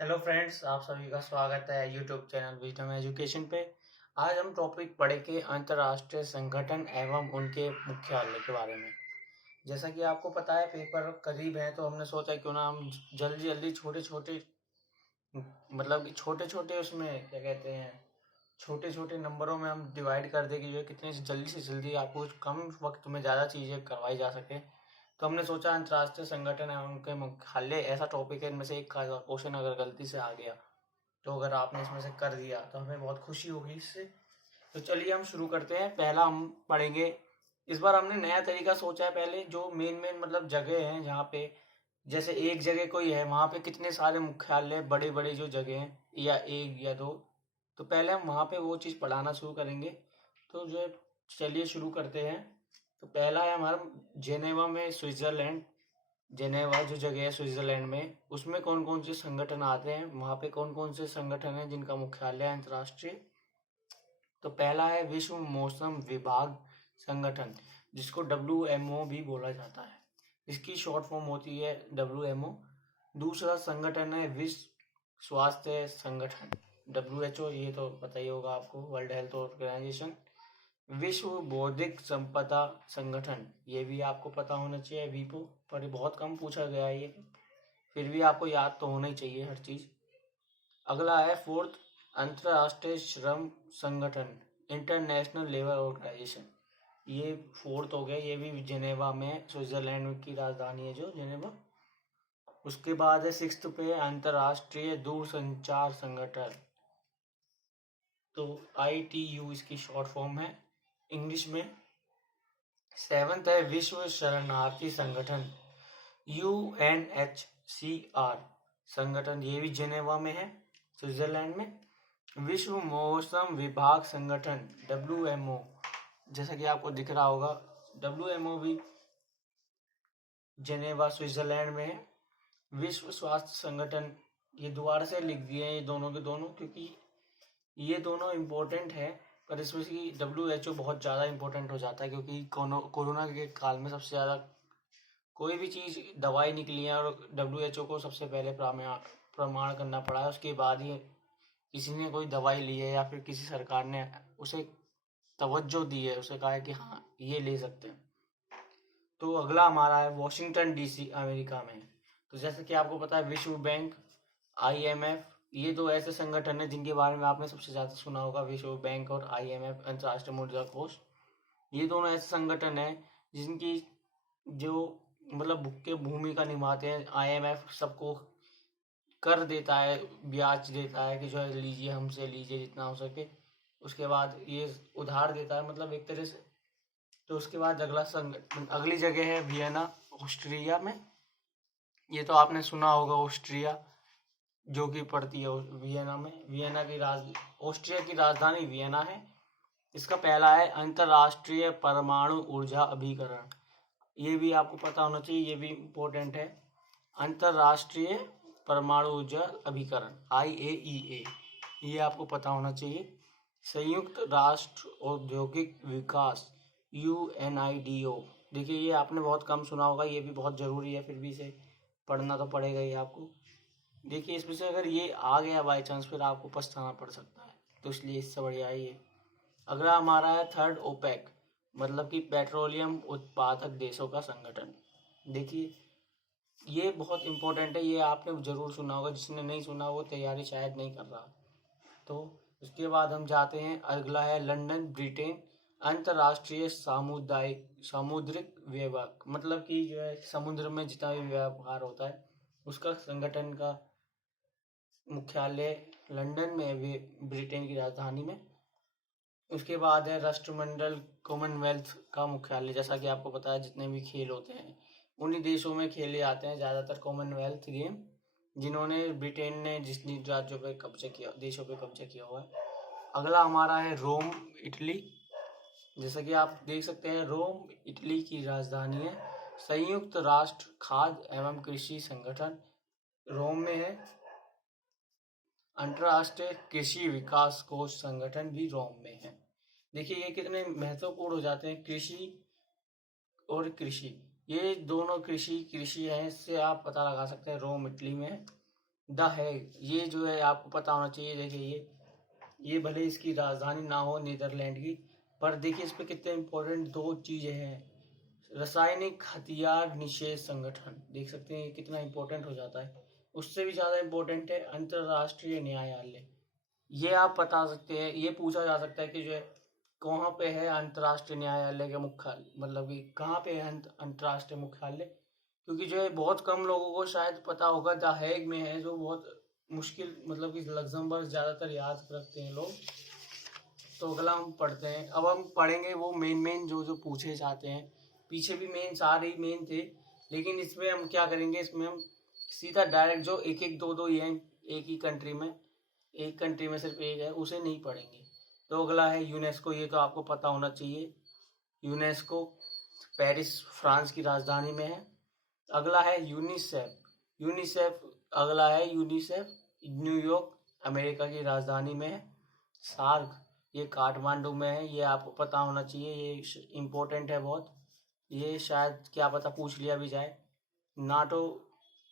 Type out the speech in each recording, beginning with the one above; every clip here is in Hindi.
हेलो फ्रेंड्स, आप सभी का स्वागत है यूट्यूब चैनल विजडम एजुकेशन पे। आज हम टॉपिक पढ़ेंगे अंतर्राष्ट्रीय संगठन एवं उनके मुख्यालय के बारे में। जैसा कि आपको पता है पेपर करीब है, तो हमने सोचा क्यों ना हम जल्दी जल्दी छोटे छोटे मतलब कि छोटे छोटे उसमें क्या कहते हैं, छोटे छोटे नंबरों में हम डिवाइड कर दें कि जो है कितने से जल्दी आपको कम वक्त में ज़्यादा चीज़ें करवाई जा सके। तो हमने सोचा अंतर्राष्ट्रीय संगठन एवं उनके मुख्यालय ऐसा टॉपिक है, इनमें से एक का क्वेश्चन अगर गलती से आ गया तो अगर आपने इसमें से कर दिया तो हमें बहुत खुशी होगी इससे। तो चलिए हम शुरू करते हैं। पहला हम पढ़ेंगे, इस बार हमने नया तरीका सोचा है। पहले जो मेन मेन मतलब जगह हैं जहाँ पे जैसे एक जगह कोई है वहाँ पे कितने सारे मुख्यालय बड़े बड़े जो जगह हैं या एक या दो, तो पहले हम वहाँ पे वो चीज़ पढ़ाना शुरू करेंगे। तो जो है चलिए शुरू करते हैं। तो पहला है हमारा जेनेवा में स्विट्जरलैंड। जेनेवा जो जगह है स्विट्जरलैंड में, उसमें कौन कौन से संगठन आते हैं, वहाँ पे कौन कौन से संगठन हैं जिनका मुख्यालय है अंतर्राष्ट्रीय। तो पहला है विश्व मौसम विभाग संगठन, जिसको WMO भी बोला जाता है। इसकी शॉर्ट फॉर्म होती है WMO। दूसरा संगठन है विश्व स्वास्थ्य संगठन, WHO, ये तो पता ही होगा आपको, वर्ल्ड हेल्थ ऑर्गेनाइजेशन। विश्व बौद्धिक संपदा संगठन, ये भी आपको पता होना चाहिए, वीपो, पर ये बहुत कम पूछा गया है ये, फिर भी आपको याद तो होना ही चाहिए हर चीज़। अगला है फोर्थ, अंतर्राष्ट्रीय श्रम संगठन, इंटरनेशनल लेबर ऑर्गेनाइजेशन। ये फोर्थ हो गया, ये भी जेनेवा में, स्विट्जरलैंड की राजधानी है जो जेनेवा। उसके बाद है सिक्स्थ पे अंतर्राष्ट्रीय दूरसंचार संगठन, तो ITU इसकी शॉर्ट फॉर्म है इंग्लिश में। सेवंथ है विश्व शरणार्थी संगठन, UNHCR संगठन, ये भी जेनेवा में है स्विट्जरलैंड में। विश्व मौसम विभाग संगठन, WMO, जैसा कि आपको दिख रहा होगा, WMO भी जेनेवा स्विट्जरलैंड में है। विश्व स्वास्थ्य संगठन, ये दोबारा से लिख दिए हैं ये दोनों के दोनों, क्योंकि ये दोनों इम्पोर्टेंट है, पर इसमें से WHO बहुत ज़्यादा इम्पोर्टेंट हो जाता है, क्योंकि कोरोना के काल में सबसे ज़्यादा कोई भी चीज़ दवाई निकली है और WHO को सबसे पहले प्रमाण करना पड़ा है, उसके बाद ही किसी ने कोई दवाई ली है या फिर किसी सरकार ने उसे तवज्जो दी है, उसे कहा है कि हाँ ये ले सकते हैं। तो अगला हमारा है वॉशिंगटन DC अमेरिका में। तो जैसे कि आपको पता है विश्व बैंक, IMF, ये दो ऐसे संगठन हैं जिनके बारे में आपने सबसे ज़्यादा सुना होगा, विश्व बैंक और IMF, अंतर्राष्ट्रीय मुद्रा कोष। ये दोनों ऐसे संगठन हैं जिनकी जो मतलब के भूमिका निभाते हैं। IMF सबको कर देता है, ब्याज देता है कि जो है लीजिए, हमसे लीजिए जितना हो सके। उसके बाद ये उधार देता है मतलब एक तरह से। तो उसके बाद अगली जगह है वियना, ऑस्ट्रिया में। ये तो आपने सुना होगा, ऑस्ट्रिया जो कि पड़ती है वियना में। वियना की ऑस्ट्रिया की राजधानी वियना है। इसका पहला है अंतर्राष्ट्रीय परमाणु ऊर्जा अभिकरण, ये भी आपको पता होना चाहिए, ये भी इम्पोर्टेंट है। अंतर्राष्ट्रीय परमाणु ऊर्जा अभिकरण, IAEA, ये आपको पता होना चाहिए। संयुक्त राष्ट्र औद्योगिक विकास, UNIDO, देखिए ये आपने बहुत कम सुना होगा, ये भी बहुत ज़रूरी है, फिर भी इसे पढ़ना तो पड़ेगा ही आपको। देखिए इसमें से अगर ये आ गया बाई चांस, फिर आपको पछताना पड़ सकता है, तो इसलिए इससे बढ़िया ही है। अगला हमारा है थर्ड, OPEC, मतलब कि पेट्रोलियम उत्पादक देशों का संगठन। देखिए ये बहुत इंपॉर्टेंट है, ये आपने ज़रूर सुना होगा, जिसने नहीं सुना वो तैयारी शायद नहीं कर रहा। तो उसके बाद हम जाते हैं, अगला है लंदन, ब्रिटेन, अंतर्राष्ट्रीय सामुद्रिक व्यवहार, मतलब कि जो है समुद्र में जितना भी व्यवहार होता है उसका संगठन का मुख्यालय लंदन में है, ब्रिटेन की राजधानी में। उसके बाद है राष्ट्रमंडल कॉमनवेल्थ का मुख्यालय, जैसा कि आपको पता है जितने भी खेल होते हैं उन्हीं देशों में खेले जाते हैं ज़्यादातर कॉमनवेल्थ गेम, जिन्होंने ब्रिटेन ने जिस राज्यों पे कब्जा किया, देशों पे कब्जा किया हुआ है। अगला हमारा है रोम, इटली। जैसा कि आप देख सकते हैं रोम इटली की राजधानी है। संयुक्त राष्ट्र खाद्य एवं कृषि संगठन रोम में है। अंतर्राष्ट्रीय कृषि विकास कोष संगठन भी रोम में है। देखिए ये कितने महत्वपूर्ण हो जाते हैं, कृषि और कृषि, ये दोनों कृषि कृषि है, इससे आप पता लगा सकते हैं रोम इटली में है। द हैग, ये जो है आपको पता होना चाहिए। देखिए ये भले इसकी राजधानी ना हो नीदरलैंड की, पर देखिए इस पे कितने इंपॉर्टेंट दो चीजें हैं। रासायनिक हथियार निषेध संगठन, देख सकते हैं ये कितना इंपॉर्टेंट हो जाता है। उससे भी ज्यादा इंपॉर्टेंट है अंतरराष्ट्रीय न्यायालय। ये आप बता सकते हैं, ये पूछा जा सकता है कि जो है कहाँ पे है अंतर्राष्ट्रीय न्यायालय का मुख्यालय, मतलब कि कहाँ पे है अंतर्राष्ट्रीय मुख्यालय। क्योंकि जो है बहुत कम लोगों को शायद पता होगा, द हेग में है, जो बहुत मुश्किल, मतलब कि लग्जमबर्ग ज़्यादातर याद रखते हैं लोग। तो अगला हम पढ़ते हैं, अब हम पढ़ेंगे वो मेन जो जो पूछे जाते हैं। पीछे भी मेन सारे ही मेन थे, लेकिन इसमें हम क्या करेंगे, इसमें हम सीधा डायरेक्ट जो एक एक दो दो ये हैं, एक ही कंट्री में, एक कंट्री में सिर्फ एक है, उसे नहीं पढ़ेंगे। तो अगला है यूनेस्को, ये तो आपको पता होना चाहिए। यूनेस्को पेरिस फ्रांस की राजधानी में है। अगला है यूनिसेफ, यूनिसेफ अगला है यूनिसेफ न्यूयॉर्क अमेरिका की राजधानी में है। सार्क ये काठमांडू में है, ये आपको पता होना चाहिए, ये इम्पोर्टेंट है बहुत, ये शायद क्या पता पूछ लिया भी जाए। नाटो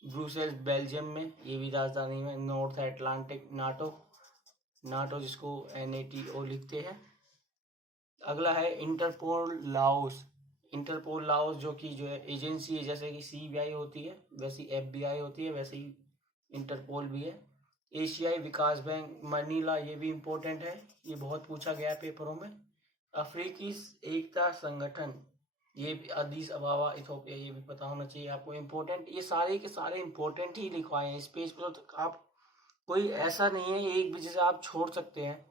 ब्रुसेल्स बेल्जियम में, ये भी राजधानी में। नॉर्थ अटलांटिक नाटो, नाटो जिसको NATO लिखते हैं। अगला है इंटरपोल लाओस, इंटरपोल लाओस जो कि जो है एजेंसी है, जैसे कि CBI होती है वैसी FBI होती है, वैसे ही इंटरपोल भी है। एशियाई विकास बैंक मनीला, ये भी इम्पोर्टेंट है, ये बहुत पूछा गया है पेपरों में। अफ्रीकी एकता संगठन, ये भी अदीस अबाबा इथोपिया, ये भी पता होना चाहिए आपको, इम्पोर्टेंट। ये सारे के सारे इम्पोर्टेंट ही लिखवाए हैं इस पेज पर, तो आप कोई ऐसा नहीं है एक भी जिसे आप छोड़ सकते हैं।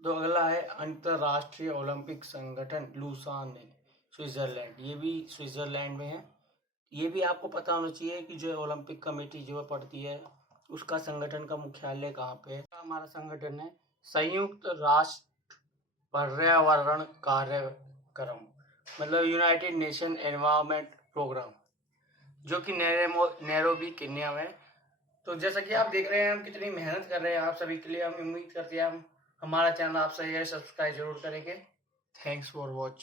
तो अगला है अंतरराष्ट्रीय ओलंपिक संगठन लूसान में, स्विट्जरलैंड, ये भी स्विट्जरलैंड में है। ये भी आपको पता होना चाहिए कि जो ओलंपिक कमेटी जो पड़ती है, उसका संगठन का मुख्यालय कहाँ पे है। हमारा संगठन है संयुक्त राष्ट्र पर्यावरण कार्यक्रम, मतलब यूनाइटेड नेशन एनवायरमेंट प्रोग्राम, जो कि नैरोबी केन्या में। तो जैसा कि आप देख रहे हैं हम कितनी मेहनत कर रहे हैं आप सभी के लिए, हम उम्मीद करते हैं हम हमारा चैनल आप सही है सब्सक्राइब जरूर करेंगे। Thanks for watching.